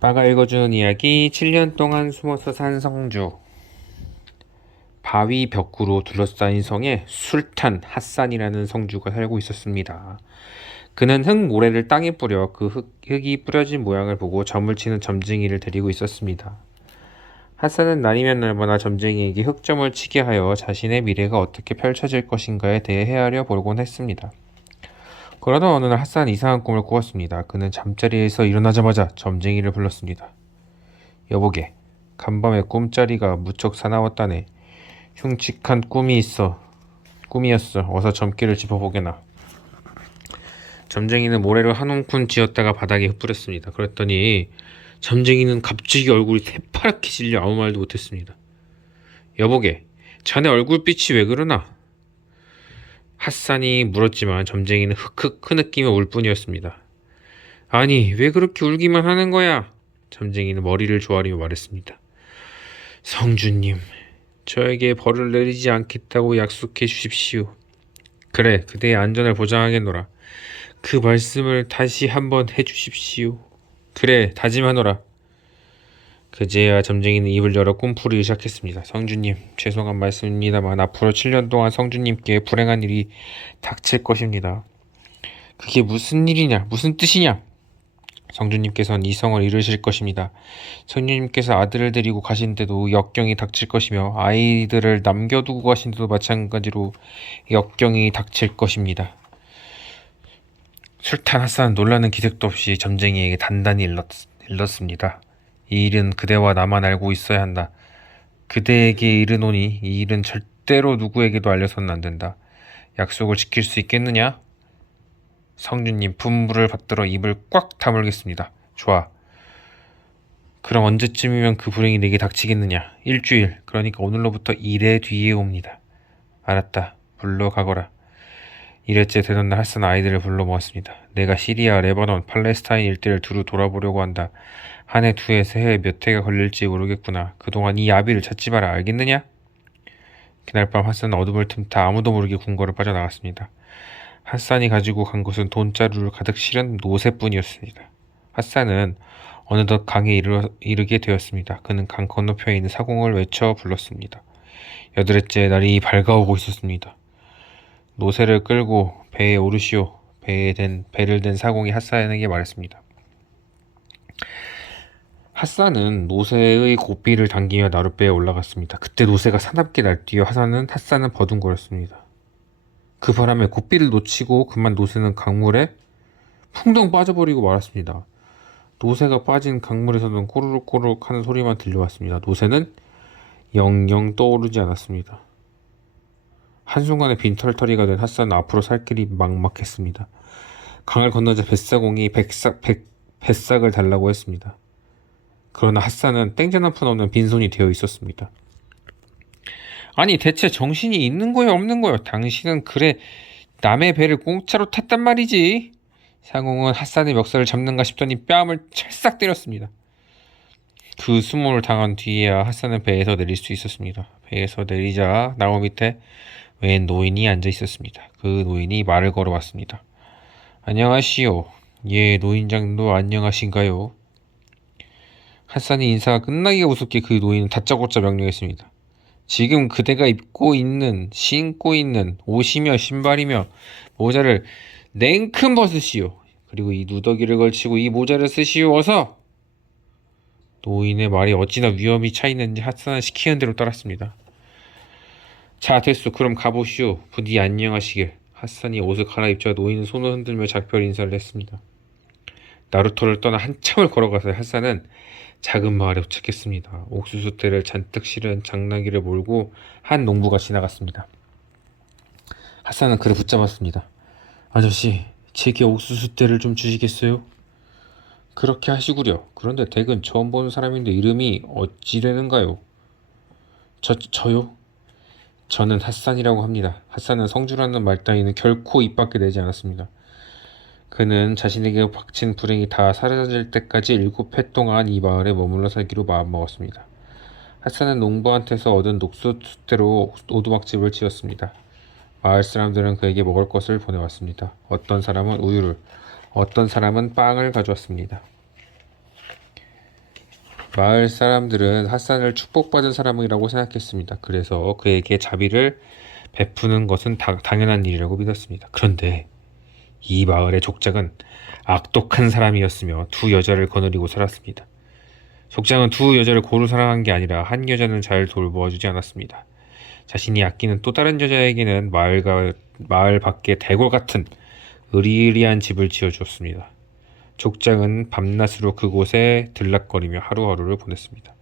아빠가 읽어주는 이야기 7년 동안 숨어서 산 성주 바위 벽구로 둘러싸인 성에 술탄 핫산이라는 성주가 살고 있었습니다. 그는 흙 모래를 땅에 뿌려 그 흙, 흙이 뿌려진 모양을 보고 점을 치는 점쟁이를 데리고 있었습니다. 핫산은 날이면 날마다 점쟁이에게 흙점을 치게 하여 자신의 미래가 어떻게 펼쳐질 것인가에 대해 헤아려 보곤 했습니다. 그러다 어느 날 핫산은 이상한 꿈을 꾸었습니다. 그는 잠자리에서 일어나자마자 점쟁이를 불렀습니다. 여보게, 간밤에 꿈자리가 무척 사나웠다네. 흉측한 꿈이 있어. 꿈이었어. 어서 점괘를 짚어보게나. 점쟁이는 모래를 한 움큼 쥐었다가 바닥에 흩뿌렸습니다. 그랬더니 점쟁이는 갑자기 얼굴이 새파랗게 질려 아무 말도 못했습니다. 여보게, 자네 얼굴빛이 왜 그러나? 핫산이 물었지만 점쟁이는 흑흑 흐느끼며 울 뿐이었습니다. 아니, 왜 그렇게 울기만 하는 거야? 점쟁이는 머리를 조아리며 말했습니다. 성주님, 저에게 벌을 내리지 않겠다고 약속해 주십시오. 그래, 그대의 안전을 보장하겠노라. 그 말씀을 다시 한번 해주십시오. 그래, 다짐하노라. 그제야 점쟁이는 입을 열어 꿈풀이를 시작했습니다. 성주님, 죄송한 말씀입니다만 앞으로 7년 동안 성주님께 불행한 일이 닥칠 것입니다. 그게 무슨 일이냐? 무슨 뜻이냐? 성주님께서는 이 성을 잃으실 것입니다. 성주님께서 아들을 데리고 가신데도 역경이 닥칠 것이며 아이들을 남겨두고 가신데도 마찬가지로 역경이 닥칠 것입니다. 술탄 핫산은 놀라는 기색도 없이 점쟁이에게 단단히 일렀, 일렀습니다. 이 일은 그대와 나만 알고 있어야 한다. 그대에게 이르노니 이 일은 절대로 누구에게도 알려서는 안 된다. 약속을 지킬 수 있겠느냐? 성주님 분부를 받들어 입을 꽉 다물겠습니다. 좋아. 그럼 언제쯤이면 그 불행이 내게 닥치겠느냐? 일주일. 그러니까 오늘로부터 일회 뒤에 옵니다. 알았다. 불러가거라. 일회째 되던 날 핫산 아이들을 불러 모았습니다. 내가 시리아, 레바논, 팔레스타인 일대를 두루 돌아보려고 한다. 한 해, 두 해, 세 해, 몇 해가 걸릴지 모르겠구나. 그동안 이 아비를 찾지 마라. 알겠느냐? 그날 밤 핫산은 어둠을 틈타 아무도 모르게 궁궐을 빠져나갔습니다. 핫산이 가지고 간 것은 돈자루를 가득 실은 노새뿐이었습니다. 핫산은 어느덧 강에 이르, 이르게 되었습니다. 그는 강 건너편에 있는 사공을 외쳐 불렀습니다. 여드레째 날이 밝아오고 있었습니다. 노새를 끌고 배에 오르시오. 배에 된 배를 댄 사공이 핫산에게 말했습니다. 핫산은 노새의 고삐를 당기며 나룻배에 올라갔습니다. 그때 노새가 사납게 날뛰어 핫산은 핫산은 버둥거렸습니다. 그 바람에 고삐를 놓치고 그만 노새는 강물에 풍덩 빠져버리고 말았습니다. 노새가 빠진 강물에서는 꼬르륵꼬르륵 하는 소리만 들려왔습니다. 노새는 영영 떠오르지 않았습니다. 한순간에 빈털터리가 된 핫산은 앞으로 살 길이 막막했습니다. 강을 건너자 뱃사공이 백삭, 백, 뱃삭을 달라고 했습니다. 그러나 핫산은 땡전 한 푼 없는 빈손이 되어 있었습니다. 아니 대체 정신이 있는 거요 없는 거요? 당신은 그래 남의 배를 공짜로 탔단 말이지. 상공은 핫산의 멱살을 잡는가 싶더니 뺨을 찰싹 때렸습니다. 그 수모를 당한 뒤에야 핫산은 배에서 내릴 수 있었습니다. 배에서 내리자 나무 밑에 웬 노인이 앉아 있었습니다. 그 노인이 말을 걸어왔습니다. 안녕하시오. 예, 노인장도 안녕하신가요? 핫산이 인사가 끝나기가 우습게 그 노인은 다짜고짜 명령했습니다. 지금 그대가 입고 있는, 신고 있는 옷이며 신발이며 모자를 냉큼 벗으시오. 그리고 이 누더기를 걸치고 이 모자를 쓰시오. 어서! 노인의 말이 어찌나 위험이 차 있는지 핫산은 시키는 대로 따랐습니다. 자, 됐소. 그럼 가보시오. 부디 안녕하시길. 핫산이 옷을 갈아입자 노인은 손을 흔들며 작별 인사를 했습니다. 나루토를 떠나 한참을 걸어가서 핫산은 작은 마을에 도착했습니다. 옥수수대를 잔뜩 실은 장나기를 몰고 한 농부가 지나갔습니다. 핫산은 그를 붙잡았습니다. 아저씨, 제게 옥수수대를 좀 주시겠어요? 그렇게 하시구려. 그런데 댁은 처음 보는 사람인데 이름이 어찌 되는가요? 저, 저요? 저는 핫산이라고 합니다. 핫산은 성주라는 말 따위는 결코 입 밖에 내지 않았습니다. 그는 자신에게 박친 불행이 다 사라질 때까지 일곱 해 동안 이 마을에 머물러 살기로 마음먹었습니다. 핫산은 농부한테서 얻은 녹수대로 오두막집을 지었습니다. 마을 사람들은 그에게 먹을 것을 보내왔습니다. 어떤 사람은 우유를, 어떤 사람은 빵을 가져왔습니다. 마을 사람들은 핫산을 축복받은 사람이라고 생각했습니다. 그래서 그에게 자비를 베푸는 것은 다- 당연한 일이라고 믿었습니다. 그런데 이 마을의 족장은 악독한 사람이었으며 두 여자를 거느리고 살았습니다. 족장은 두 여자를 고루 사랑한 게 아니라 한 여자는 잘 돌보아주지 않았습니다. 자신이 아끼는 또 다른 여자에게는 마을과 마을 밖에 대궐 같은 으리으리한 집을 지어주었습니다. 족장은 밤낮으로 그곳에 들락거리며 하루하루를 보냈습니다.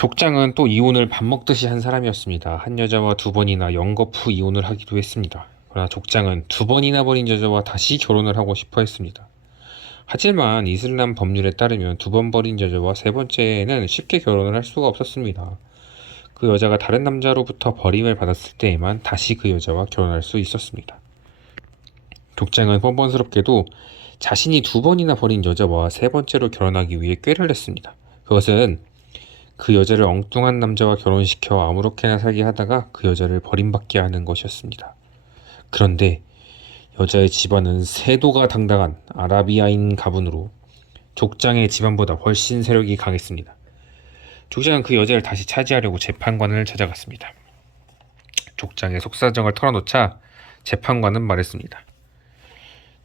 족장은 또 이혼을 밥 먹듯이 한 사람이었습니다. 한 여자와 두 번이나 영거푸 이혼을 하기도 했습니다. 그러나 족장은 두 번이나 버린 여자와 다시 결혼을 하고 싶어 했습니다. 하지만 이슬람 법률에 따르면 두 번 버린 여자와 세 번째는 쉽게 결혼을 할 수가 없었습니다. 그 여자가 다른 남자로부터 버림을 받았을 때에만 다시 그 여자와 결혼할 수 있었습니다. 족장은 뻔뻔스럽게도 자신이 두 번이나 버린 여자와 세 번째로 결혼하기 위해 꾀를 냈습니다. 그것은 그 여자를 엉뚱한 남자와 결혼시켜 아무렇게나 살게 하다가 그 여자를 버림받게 하는 것이었습니다. 그런데 여자의 집안은 세도가 당당한 아라비아인 가문으로 족장의 집안보다 훨씬 세력이 강했습니다. 족장은 그 여자를 다시 차지하려고 재판관을 찾아갔습니다. 족장의 속사정을 털어놓자 재판관은 말했습니다.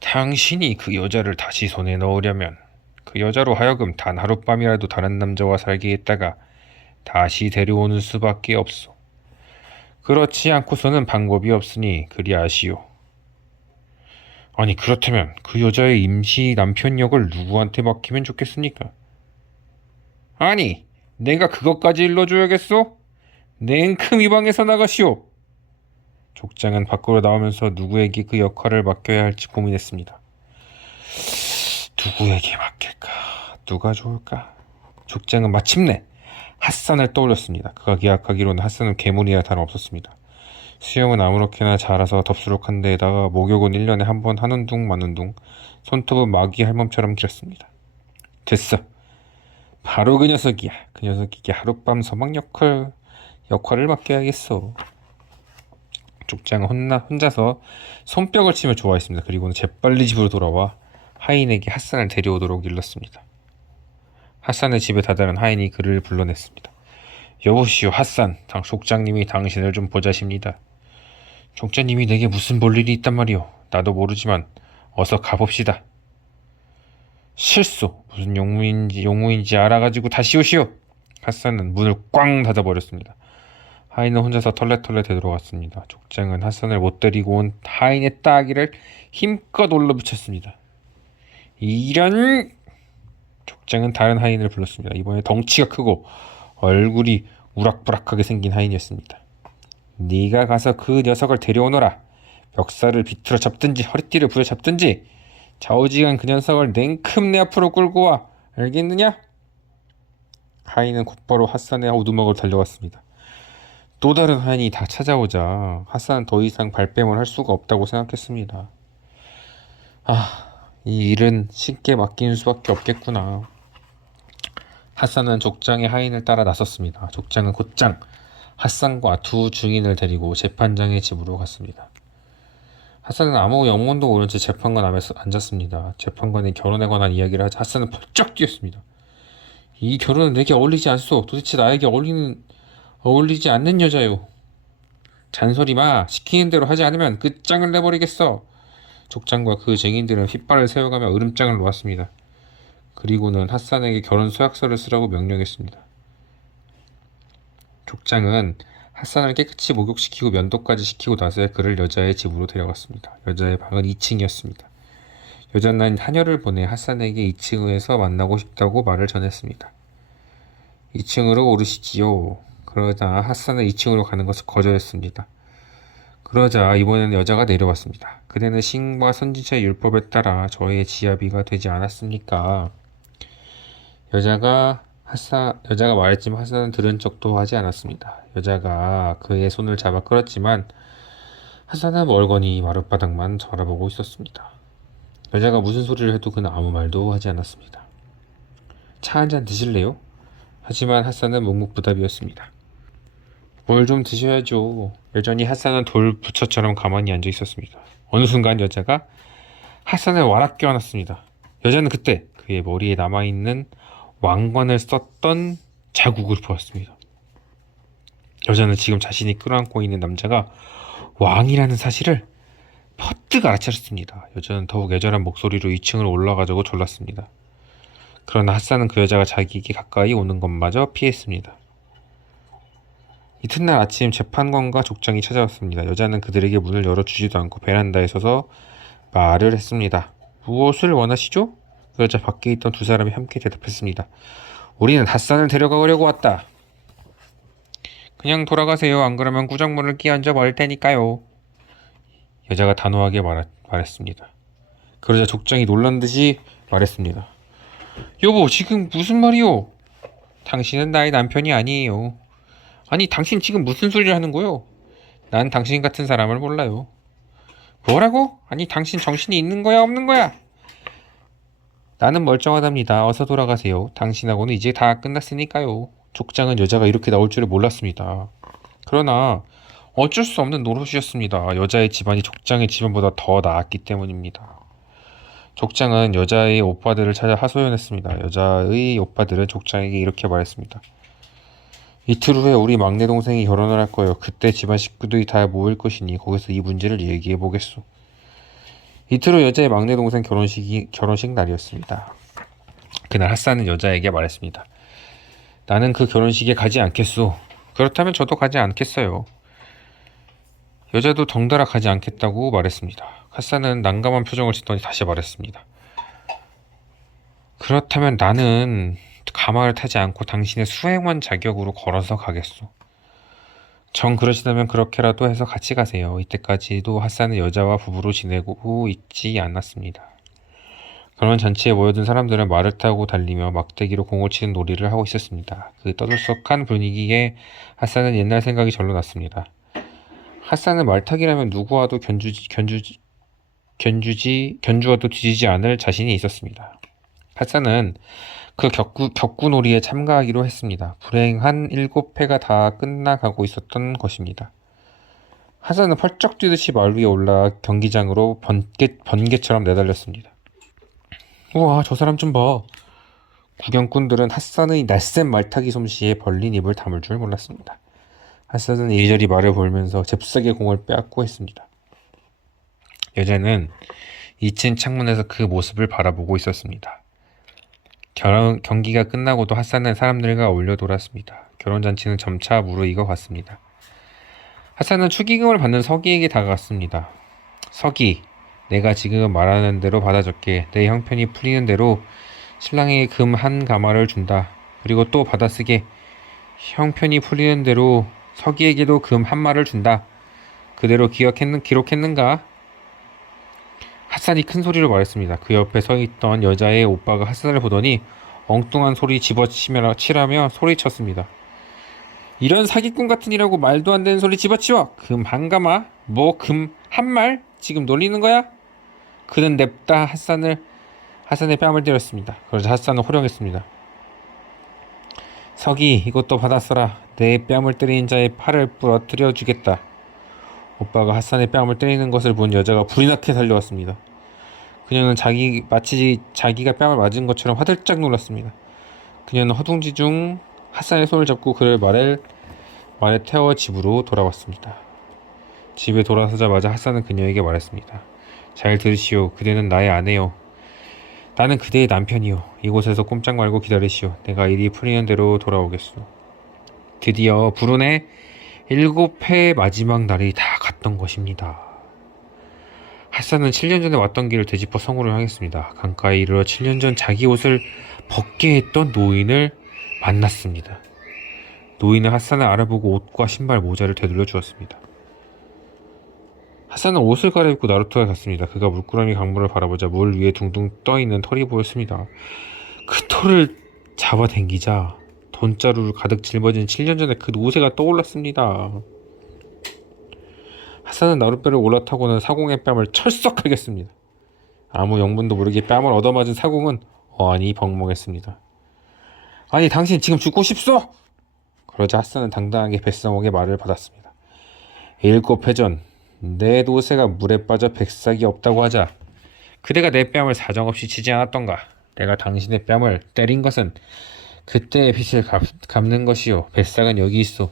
당신이 그 여자를 다시 손에 넣으려면 그 여자로 하여금 단 하룻밤이라도 다른 남자와 살게 했다가 다시 데려오는 수밖에 없소. 그렇지 않고서는 방법이 없으니 그리하시오. 아니 그렇다면 그 여자의 임시 남편 역을 누구한테 맡기면 좋겠습니까? 아니 내가 그것까지 일러줘야겠소? 냉큼 이 방에서 나가시오. 족장은 밖으로 나오면서 누구에게 그 역할을 맡겨야 할지 고민했습니다. 누구에게 맡길까? 누가 좋을까? 족장은 마침내 핫산을 떠올렸습니다. 그가 기약하기로는 핫산은 괴물이나 다름없었습니다. 수영은 아무렇게나 잘해서 덥수룩한 데에다가 목욕은 1년에 한 번 하는 둥 마는 둥 손톱은 마귀 할멈처럼 길었습니다. 됐어. 바로 그 녀석이야. 그 녀석에게 하룻밤 서막 역할, 역할을 맡겨야겠어. 족장은 혼나, 혼자서 손뼉을 치며 좋아했습니다. 그리고는 재빨리 집으로 돌아와 하인에게 핫산을 데려오도록 일렀습니다. 핫산의 집에 다다른 하인이 그를 불러냈습니다. 여보시오 핫산, 당 족장님이 당신을 좀 보자십니다. 족장님이 내게 무슨 볼 일이 있단 말이오. 나도 모르지만 어서 가봅시다. 실수 무슨 용무인지 용무인지 알아가지고 다시 오시오. 핫산은 문을 꽝 닫아버렸습니다. 하인은 혼자서 털레털레 되돌아갔습니다. 족장은 핫산을 못 데리고 온 하인의 따귀를 힘껏 올라붙였습니다. 이런 족장은 다른 하인을 불렀습니다. 이번에 덩치가 크고 얼굴이 우락부락하게 생긴 하인이었습니다. 네가 가서 그 녀석을 데려오너라. 멱살을 비틀어 잡든지 허리띠를 부여 잡든지 좌우지간 그 녀석을 냉큼 내 앞으로 끌고 와. 알겠느냐? 하인은 곧바로 핫산의 오두막으로 달려갔습니다. 또 다른 하인이 다 찾아오자 핫산은 더 이상 발뺌을 할 수가 없다고 생각했습니다. 아, 이 일은 쉽게 맡기는 수밖에 없겠구나. 핫산은 족장의 하인을 따라 나섰습니다. 족장은 곧장 핫산과 두 증인을 데리고 재판장의 집으로 갔습니다. 핫산은 아무 영문도 모른 채 재판관 앞에 서 앉았습니다. 재판관이 결혼에 관한 이야기를 하자 핫산은 펄쩍 뛰었습니다. 이 결혼은 내게 어울리지 않소. 도대체 나에게 어울리는 어울리지 않는 여자요. 잔소리 마. 시키는 대로 하지 않으면 끝장을 내버리겠어. 족장과 그 증인들은 휘발을 세워가며 으름장을 놓았습니다. 그리고는 핫산에게 결혼 서약서를 쓰라고 명령했습니다. 족장은 핫산을 깨끗이 목욕시키고 면도까지 시키고 나서 그를 여자의 집으로 데려갔습니다. 여자의 방은 2층이었습니다. 여자는 한여를 보내 핫산에게 2층에서 만나고 싶다고 말을 전했습니다. 2층으로 오르시지요. 그러자 핫산은 2층으로 가는 것을 거절했습니다. 그러자 이번에는 여자가 내려왔습니다. 그대는 신과 선지자의 율법에 따라 저의 지아비가 되지 않았습니까? 여자가 핫사 여자가 말했지만 핫사는 들은 척도 하지 않았습니다. 여자가 그의 손을 잡아 끌었지만 핫사는 멀거니 마룻바닥만 바라보고 있었습니다. 여자가 무슨 소리를 해도 그는 아무 말도 하지 않았습니다. 차 한 잔 드실래요? 하지만 핫사는 묵묵부답이었습니다. 뭘 좀 드셔야죠. 여전히 핫사는 돌부처처럼 가만히 앉아 있었습니다. 어느 순간 여자가 핫산을 와락 껴안았습니다. 여자는 그때 그 그의 머리에 남아있는 왕관을 썼던 자국을 보았습니다. 여자는 지금 자신이 끌어안고 있는 남자가 왕이라는 사실을 퍼뜩 알아차렸습니다. 여자는 더욱 애절한 목소리로 2층을 올라가자고 졸랐습니다. 그러나 핫산은 그 여자가 자기에게 가까이 오는 것마저 피했습니다. 이튿날 아침 재판관과 족장이 찾아왔습니다. 여자는 그들에게 문을 열어주지도 않고 베란다에 서서 말을 했습니다. 무엇을 원하시죠? 그 여자 밖에 있던 두 사람이 함께 대답했습니다. 우리는 핫산을 데려가려고 왔다. 그냥 돌아가세요. 안 그러면 구정문을 끼얹어 버릴 테니까요. 여자가 단호하게 말, 말했습니다. 그러자 족장이 놀란 듯이 말했습니다. 여보, 지금 무슨 말이요? 당신은 나의 남편이 아니에요. 아니, 당신 지금 무슨 소리를 하는 거요? 난 당신 같은 사람을 몰라요. 뭐라고? 아니, 당신 정신이 있는 거야, 없는 거야? 나는 멀쩡하답니다. 어서 돌아가세요. 당신하고는 이제 다 끝났으니까요. 족장은 여자가 이렇게 나올 줄을 몰랐습니다. 그러나 어쩔 수 없는 노릇이었습니다. 여자의 집안이 족장의 집안보다 더 나았기 때문입니다. 족장은 여자의 오빠들을 찾아 하소연했습니다. 여자의 오빠들은 족장에게 이렇게 말했습니다. 이틀 후에 우리 막내 동생이 결혼을 할 거예요. 그때 집안 식구들이 다 모일 것이니 거기서 이 문제를 얘기해 보겠소. 이틀 후 여자의 막내 동생 결혼식이 결혼식 날이었습니다. 그날 핫산은 여자에게 말했습니다. 나는 그 결혼식에 가지 않겠소. 그렇다면 저도 가지 않겠어요. 여자도 덩달아 가지 않겠다고 말했습니다. 핫산은 난감한 표정을 짓더니 다시 말했습니다. 그렇다면 나는 가마를 타지 않고 당신의 수행원 자격으로 걸어서 가겠소. 정 그러시다면 그렇게라도 해서 같이 가세요. 이때까지도 핫산은 여자와 부부로 지내고 있지 않았습니다. 그러면 잔치에 모여든 사람들은 말을 타고 달리며 막대기로 공을 치는 놀이를 하고 있었습니다. 그 떠들썩한 분위기에 핫산은 옛날 생각이 절로 났습니다. 핫산은 말타기라면 누구와도 견주지, 견주지, 견주지, 견주와도 뒤지지 않을 자신이 있었습니다. 핫산은 그 격구, 격구놀이에 참가하기로 했습니다. 불행한 일곱 회가 다 끝나가고 있었던 것입니다. 핫산은 펄쩍 뛰듯이 말 위에 올라 경기장으로 번개, 번개처럼 내달렸습니다. 우와, 저 사람 좀 봐. 구경꾼들은 핫산의 낯센 말타기 솜씨에 벌린 입을 다물 줄 몰랐습니다. 핫산은 이리저리 말을 볼면서 잽싸게 공을 빼앗고 했습니다. 여자는 2층 창문에서 그 모습을 바라보고 있었습니다. 결혼, 경기가 끝나고도 핫산은 사람들과 어울려 돌았습니다. 결혼 잔치는 점차 무르익어 갔습니다. 핫산은 축의금을 받는 서기에게 다가갔습니다. 서기, 내가 지금 말하는 대로 받아줄게. 내 형편이 풀리는 대로 신랑에게 금 한 가마를 준다. 그리고 또 받아쓰게. 형편이 풀리는 대로 서기에게도 금 한 마를 준다. 그대로 기억했는 기록했는가? 핫산이 큰 소리로 말했습니다. 그 옆에 서 있던 여자의 오빠가 핫산을 보더니 엉뚱한 소리 집어치며 치라며 소리쳤습니다. 이런 사기꾼 같은 이라고 말도 안 되는 소리 집어치워. 금 한 가마? 뭐 금 한 말? 지금 놀리는 거야? 그는 냅다 핫산을 핫산의 뺨을 때렸습니다. 그러자 핫산은 호령했습니다. 서기 이것도 받아 써라. 내 뺨을 때린 자의 팔을 부러뜨려 주겠다. 오빠가 핫산의 뺨을 때리는 것을 본 여자가 불이 나게 달려왔습니다. 그녀는 자기 마치 자기가 뺨을 맞은 것처럼 화들짝 놀랐습니다. 그녀는 허둥지 중 핫산의 손을 잡고 그를 말에 말에 태워 집으로 돌아왔습니다. 집에 돌아서자마자 핫산은 그녀에게 말했습니다. 잘 들으시오. 그대는 나의 아내요. 나는 그대의 남편이요. 이곳에서 꼼짝 말고 기다리시오. 내가 일이 풀리는 대로 돌아오겠소. 드디어 불운의 일곱 회의 마지막 날이 다 갔던 것입니다. 핫산은 7년 전에 왔던 길을 되짚어 성으로 향했습니다. 강가에 이르러 7년 전 자기 옷을 벗게 했던 노인을 만났습니다. 노인은 핫산을 알아보고 옷과 신발 모자를 되돌려 주었습니다. 핫산은 옷을 갈아입고 나루토에 갔습니다. 그가 물구러미 강물을 바라보자 물 위에 둥둥 떠있는 털이 보였습니다. 그 털을 잡아당기자 돈자루를 가득 짊어진 7년 전에 그 노새가 떠올랐습니다. 핫산은 나룻배를 올라타고는 사공의 뺨을 철썩하겠습니다. 아무 영문도 모르게 뺨을 얻어맞은 사공은 어안이 벙벙했습니다. 아니 당신 지금 죽고 싶소? 그러자 핫산은 당당하게 뱃성옥의 말을 받았습니다. 일곱 회전 내 노새가 물에 빠져 백삭이 없다고 하자 그대가 내 뺨을 사정없이 치지 않았던가 내가 당신의 뺨을 때린 것은 그때의 빚을 갚, 갚는 것이요. 뱃삭은 여기 있어.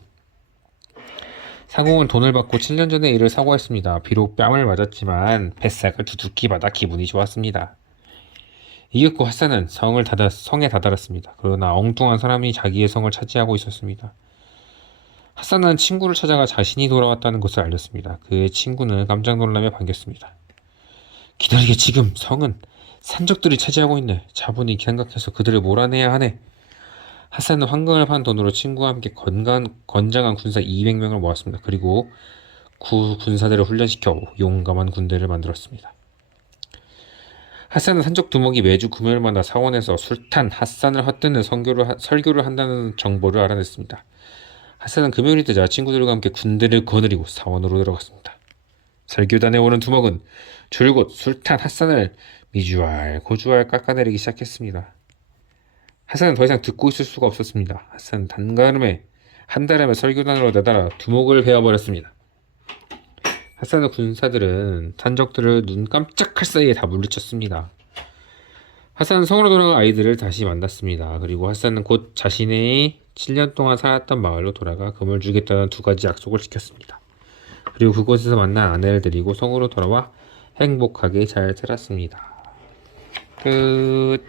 상공은 돈을 받고 7년 전에 이를 사고했습니다. 비록 뺨을 맞았지만 뱃삭을 두둑히 받아 기분이 좋았습니다. 이윽고 핫산은 성을 닫아, 성에 다다랐습니다. 그러나 엉뚱한 사람이 자기의 성을 차지하고 있었습니다. 핫산은 친구를 찾아가 자신이 돌아왔다는 것을 알렸습니다. 그의 친구는 깜짝 놀라며 반겼습니다. 기다리게 지금 성은 산적들이 차지하고 있네. 자본이 생각해서 그들을 몰아내야 하네. 핫산은 황금을 판 돈으로 친구와 함께 건강, 건장한 군사 200명을 모았습니다. 그리고 구 군사들을 훈련시켜 용감한 군대를 만들었습니다. 핫산은 산적 두목이 매주 금요일마다 사원에서 술탄 핫산을 헛되는 선교를, 하- 설교를 한다는 정보를 알아냈습니다. 핫산은 금요일이 되자 친구들과 함께 군대를 거느리고 사원으로 들어갔습니다. 설교단에 오는 두목은 줄곧 술탄 핫산을 미주알 고주알 깎아내리기 시작했습니다. 핫산은 더 이상 듣고 있을 수가 없었습니다. 핫산은 단가름에 한달음에 설교단으로 내달아 두목을 베어버렸습니다. 핫산의 군사들은 산적들을 눈 깜짝할 사이에 다 물리쳤습니다. 핫산은 성으로 돌아가 아이들을 다시 만났습니다. 그리고 핫산은 곧 자신의 7년 동안 살았던 마을로 돌아가 금을 주겠다는 두 가지 약속을 지켰습니다. 그리고 그곳에서 만난 아내를 데리고 성으로 돌아와 행복하게 잘 살았습니다. 끝.